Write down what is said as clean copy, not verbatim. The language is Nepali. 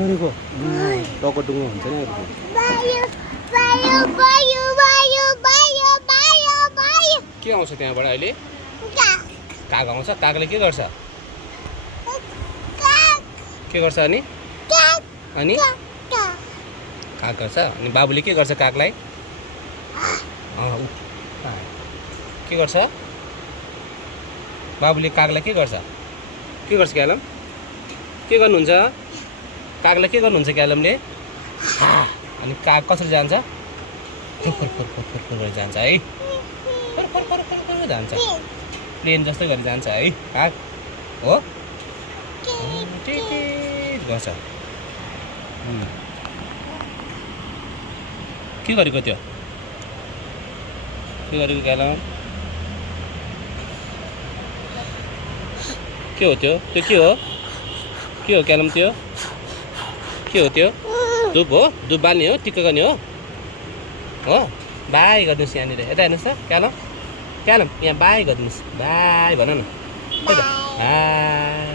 गरेको टको टुङ्गो हुन्छ नि के आउँछ त्यहाँबाट अहिले काग आउँछ कागले के गर्छ अनि काग गर्छ अनि बाबुले के गर्छ कागलाई के गर्छ बाबुले कागलाई के गर्छ क्यालम के गर्नुहुन्छ कागलाई के गर्नुहुन्छ क्यालमले अनि काग कसरी जान्छ फुर जान्छ है जान्छ प्लेन जस्तै गरी जान्छ है काग हो गर्छ के गरेको त्यो के गरेको क्यालम के हो त्यो के हो क्यालम त्यो के हो त्यो धुप बाल्ने हो टिक्का गर्ने हो बाई गर्नुहोस् यहाँनिर यता हेर्नुहोस् त क्यालम यहाँ बाई गरिदिनुहोस् बाई भन न बाई